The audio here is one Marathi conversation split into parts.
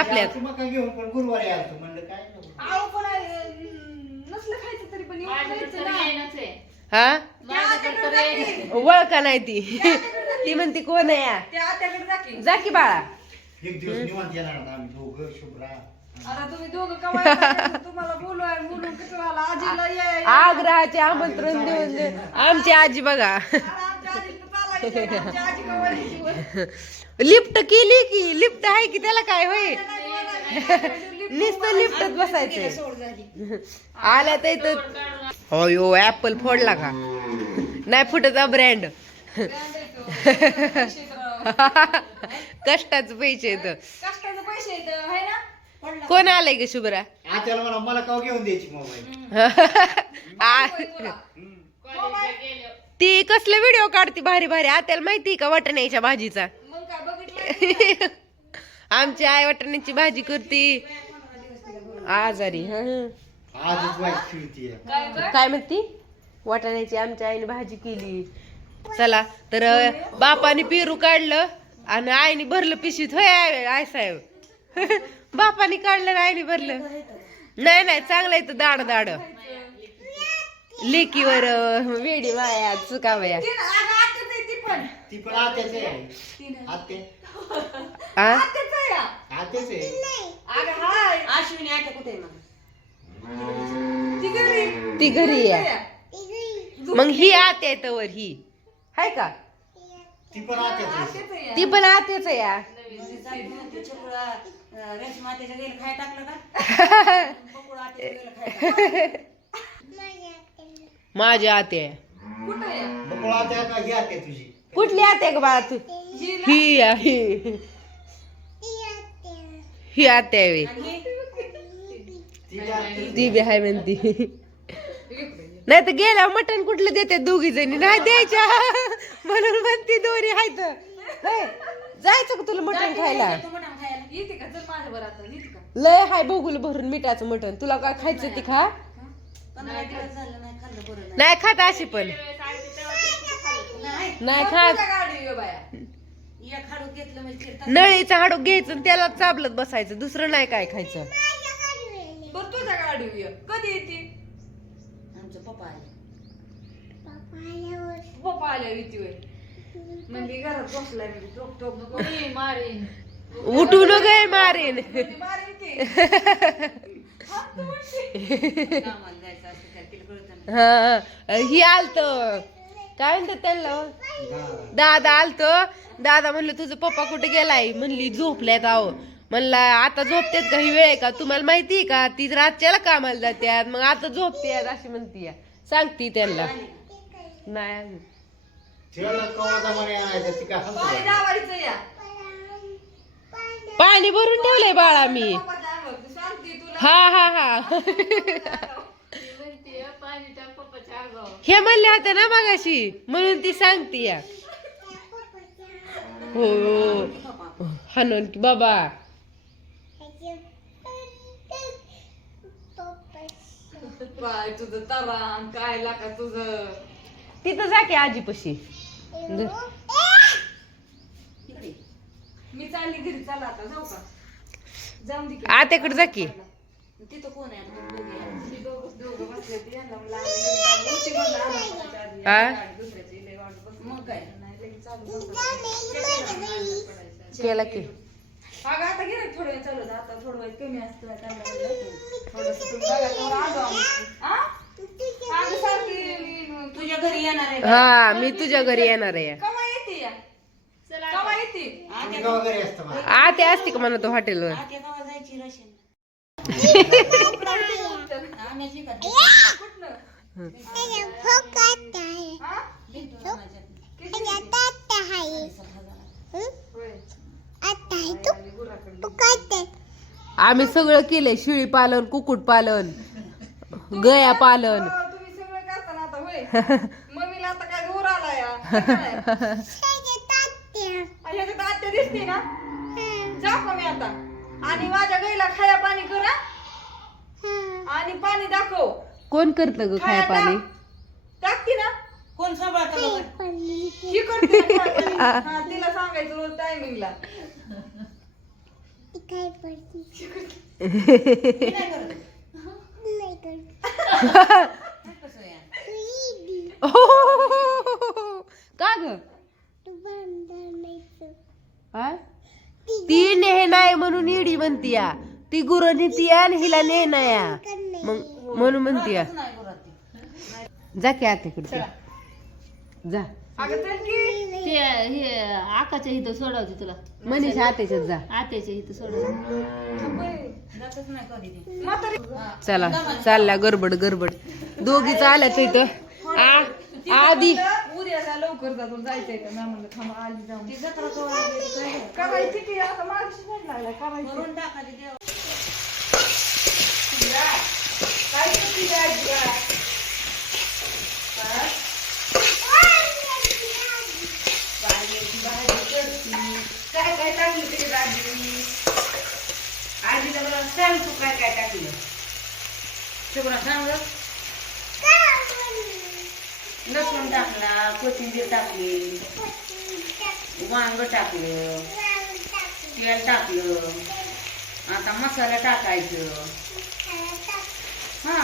आपल्यात. मका घेऊन पण गुरुवारी आलतो म्हणलं काय नको. आहो पण नसलं खायचं तरी पण येऊन खायचं ना. हा माझ्याकडे तर जाकी. ओळखा नाही ती ती म्हणती कोण आहे या? त्या आत्याकडे जाकी. जा की बाळा. एक दिवस निवांत येणार होता आम्ही दोघं शुभ्रा. आता तुम्ही दोघं कवा येता? तुम्हाला बोलून कसं आला आजीला या आग्रहाचे आमंत्रण देऊन दे. आमची आजी बघा आमच्या आजीला चालायचं. आमची आजी कवा यायची वर? लिफ्ट केली की लिफ्ट आहे की त्याला काय होईल नुसतं लिफ्टच बसायचंय. आल्या तर इथं अयो ऍपल फोडला का नाही फुटचा ब्रँड कष्टाच पैसे येत. कष्टाचे पैसे येत आहे ना. कोण आलंय ग शुभ्रा? आत्याला म्हणा मला कवा घेऊन द्यायची मोबाईल. ती कसले व्हिडिओ काढते भारी भारी. आत्याला माहिती का वाटण्याच्या भाजीचा? मग काय बघितलं आमची आई वाटण्याची भाजी करते आजारी. आजच वाईट खेळतीये. काय म्हणती? वाटाण्याची आमच्या आईने भाजी केली. चला तर बापाने पेरू काढलं आणि आईने भरलं पिशवीत. होय आय साहेब बापाने काढलं आणि आईने भरलं. नाही नाही चांगलं आहे दाड दाड लेकीवर वेडी वाया चुकावया. ती पण आत्याच आहे. आत्या आत्याच आहे. ती घरी या. मग ही आत्या आहे तवर ही हाय का? ती पण आत्याच आहे. ती पण आत्याच आहे या. माझी आत्या आहे. बकुळा आत्या का ही आत्या तुझी? कुठली आत्या ग बाळा तू? ही आहे ही आत्या आहे. ती बी आहे म्हणती. नाही तर गेल्या मटण कुठलं देते दोघी जणी नाही द्यायच्या म्हणून म्हणती दोन्ही आहेत. जायचं का तुला मटण खायला? येते का? चल माझ्या बरं आता येते का? लय हाय बघूल भरून मिठाचं मटण. तुला काय खायचं ती खा. नाही खात अशी पण नाही खात. गाडी ये बाया. नळीचं हाडूक घ्यायचं आणि त्याला चाबलत बसायचं. दुसरं नाही काय खायचं. बरं तुझ्या गाडी ये. कधी येते? पप्पा आल्या येते होय. म्हणजे घरात बसलाय म्हणजे टोक टोक नको मारेन. उठू न गे मारेन. मारेन की. हा ही आलत काय म्हणतात त्यांना दादा आलत. दादा म्हणलं तुझं पप्पा कुठे गेलाय? म्हणली झोपल्यात. आहो म्हणला आता झोपतेत का? ही वेळ आहे का? तुम्हाला माहिती का ती रातच्याला कामाला जात्यात मग आता झोपते अशी म्हणती. सांगती त्यांना नाही पाणी लावायचं या. पाणी भरून ठेवलंय बाळा मी. सांगते तुला. हा हा हा हे म्हणले होते ना मगाशी म्हणून ती सांगती या. हो हाणून की बाबा. काय तुझं तरान काय लाका तुझं. तिथं जा की आजीपाशी. मी चालली घरी. चला आता जाऊ का? जाऊन दे की. आत्याकडे जा की. तिथं कोण आहे? मी दोघं बसले होते. यांना म्हणलं आम्ही लगेच आलो. ती म्हणलं आलो आमच्या आधी. हा? गाडी दुसऱ्याची लई वाट बघ. मग काय नाही लगेच चालू बसायचं. केला की अगं आता गेलं थोडं वेळ चालू होतं. आता थोडं वेळ कमी असतं. थोडंसं तुम्ही बघा तेवढं आलो आम्ही. आ? अगं सारखी मी तुझ्या घरी येणार आहे. हा मी तुझ्या घरी येणार आहे. कवा येते या? कवा येते? वगैरे असतं मला. आत्या असते का म्हणा तो हॉटेलवर? आम्ही सगळं केलंय. शेळी पालन, कुकुट पालन, गया पालन. तुम्ही सगळं करता आता होय. मम्मीला आता काय जोर आला या. ह्याच्यात आत्या दिसते ना. जा का मी आता आणि माझ्या गाईला खाया पाणी करा आणि पाणी दाखव. कोण करत ग खाया पाणी? टाकते ना. कोण सांभाळत ही करते ना खाया पाणी. हा, तिला सांगायचं रोज टायमिंगला. का ग हा? ती नेह नाही म्हणून इडी म्हणतीया, ती गुरं नेतीया आणि हिला नेह नाही मग म्हणून म्हणतीया. जा की आत्याकडे जा. अगं चल की. ते हे आकाच्या इथं सोडावते तुला, मनीषा आत्याच्यात जा. आत्याच्या इथं सोडावते. म्हातारी चला चालल्या गडबड गडबड दोघीच आल्याच इथं. आधी उद्याला लवकर जाऊन जायचंय तर मी म्हणलं थांबा आधी जाऊन ती जत्रा करायची की आता मागशी म्हण लागला करायची. काय करते ती आजी? काय काय टाकलं ते आजी? आजीला मला सांग तू काय काय टाकलं. सगळं सांग. लसूण टाकला, कोथिंबीर टाकली, वांग टाकलं, तेल टाकलं. आता मसाला टाकायचं. हा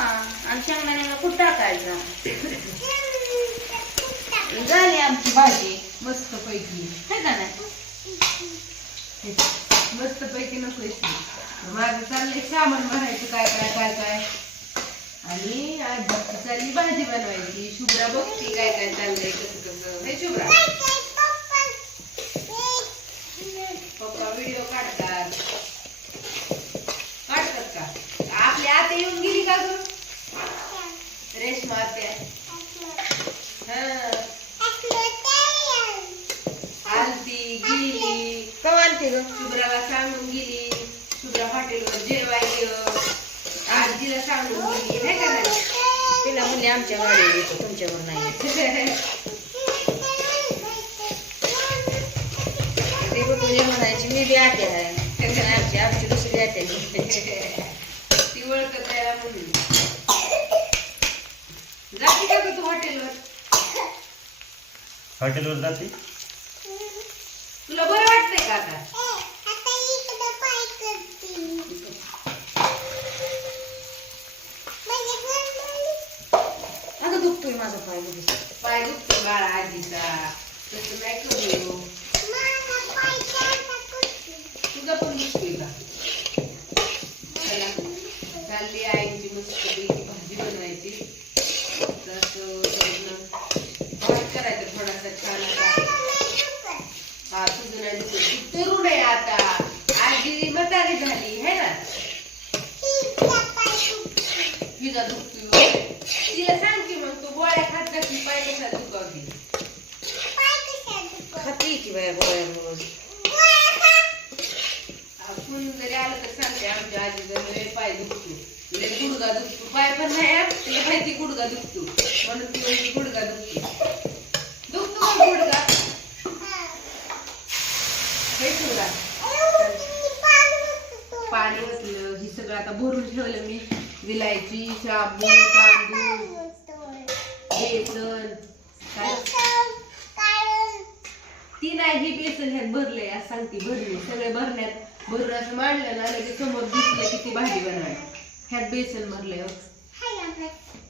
आणि शेंगदाण्याला कुठं टाकायचं. झाली आमची भाजी मस्त पैकी, है का नाही? मस्त पैकी नको माझं चाललंय सामान भरायचं काय काय काय काय, आणि आज चालली भाजी बनवायची. शुभ्रा बघती काय काय चाललंय कसं कसं. हे शुभ्रा पप्पा व्हिडिओ काढतात का? आपली आत्या येऊन गेली का ग? रेशमा आत्या आलती गेली कवा आलती ग? शुभ्राला सांगून गेली. शुभ्रा हॉटेलवर जेवायला आजीला सांगून गेली नाही का नाही? तिला म्हणले आमच्या गाडीवर येतो तुमच्यावर नाही. ते तुझे म्हणायची मी बी आत्या आहे, आमची दुसरी आत्या ती ओळखत आहे म्हणून. जाते का ग तू हॉटेलवर? हॉटेलवर जाते. तुला बरं वाटतंय का आता? अगं दुखतोय माझा पाय. पाय दुखतो बाळा आजीचा, तसं नाही करू. तुझा पण दुखतोय का? चला चालली आईची मस्त भाजी बनवायची. भात करायचं थोडासा छान असा. हा तुझं नाही दुखत, तू तरुण आहे आता, आजी म्हातारी झाली है ना. तिला दुखतोय तिला सांग की मग तू गोळ्या खात जा की पाय कशा दुखावती. खाती की बाया गोळ्या रोज. आपण जरी आलं तर सांगते आमच्या आजीचा लय पाय दुखतो, लय गुडगा दुखतो. पाय पण नाही तिला माहिती गुडगा दुखतो म्हणून ती म्हणते गुडगा दुखतो. दुखतो का गुडगा? हे तुला पाणी बसलं ही सगळं आता भरून ठेवलं मी. विलायची, शाबू, तांदूळ, बेसन काय ती नाही ही बेसन ह्यात भरले असं सांगते. भरले सगळे भरण्यात भरून असं मांडलं ना लगेच समोर दिसलं किती भाजी बनवाय. ह्यात बेसन भरले,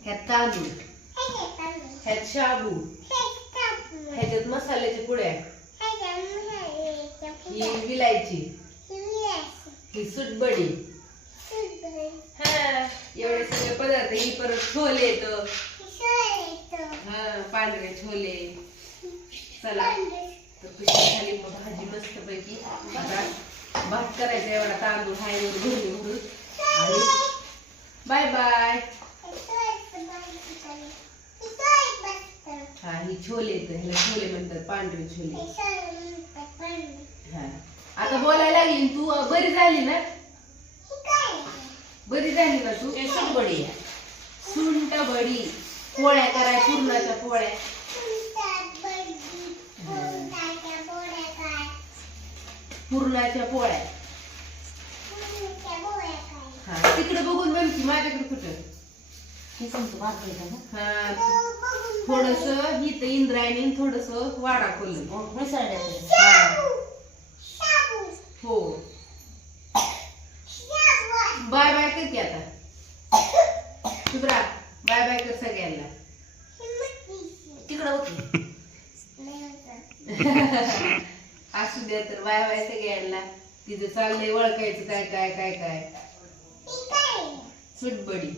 ह्यात तांदूळ, ह्यात शाबू, ह्याच्यात मसाल्याच्या पुड्या, ही विलायची, ही सुटबडी. हा एवढे सगळे पदार्थ. ही परत छोले येत, हा पांढरे छोले. चला तर कशी झाली भाजी मस्त पैकी. भात करायचा एवढा तांदूळ हाय भरली भरून. आणि बाय बाय. हा ही छोले येत, ह्याला छोले म्हणतात, पांढरे छोले. हा आता बोलायला लागली तू. बरी झाली ना? बरी झाली ना तू? सुंटबडी सुंटबडी पोळ्या कराय, पुरणाच्या पोळ्या. पुरणाच्या पोळ्या. हा तिकडे बघून म्हणती, माझ्याकडे कुठं. हा थोडस हित इंद्रायणी, थोडस वाडा खोल. हो कर की आता शुभ्रा बाय बाय कर सगळ्यांना तिकडं बघ. असू द्या तर बाय बाय सगळ्यांना तिथं चाललंय ओळखायचं काय काय काय काय सुटबडी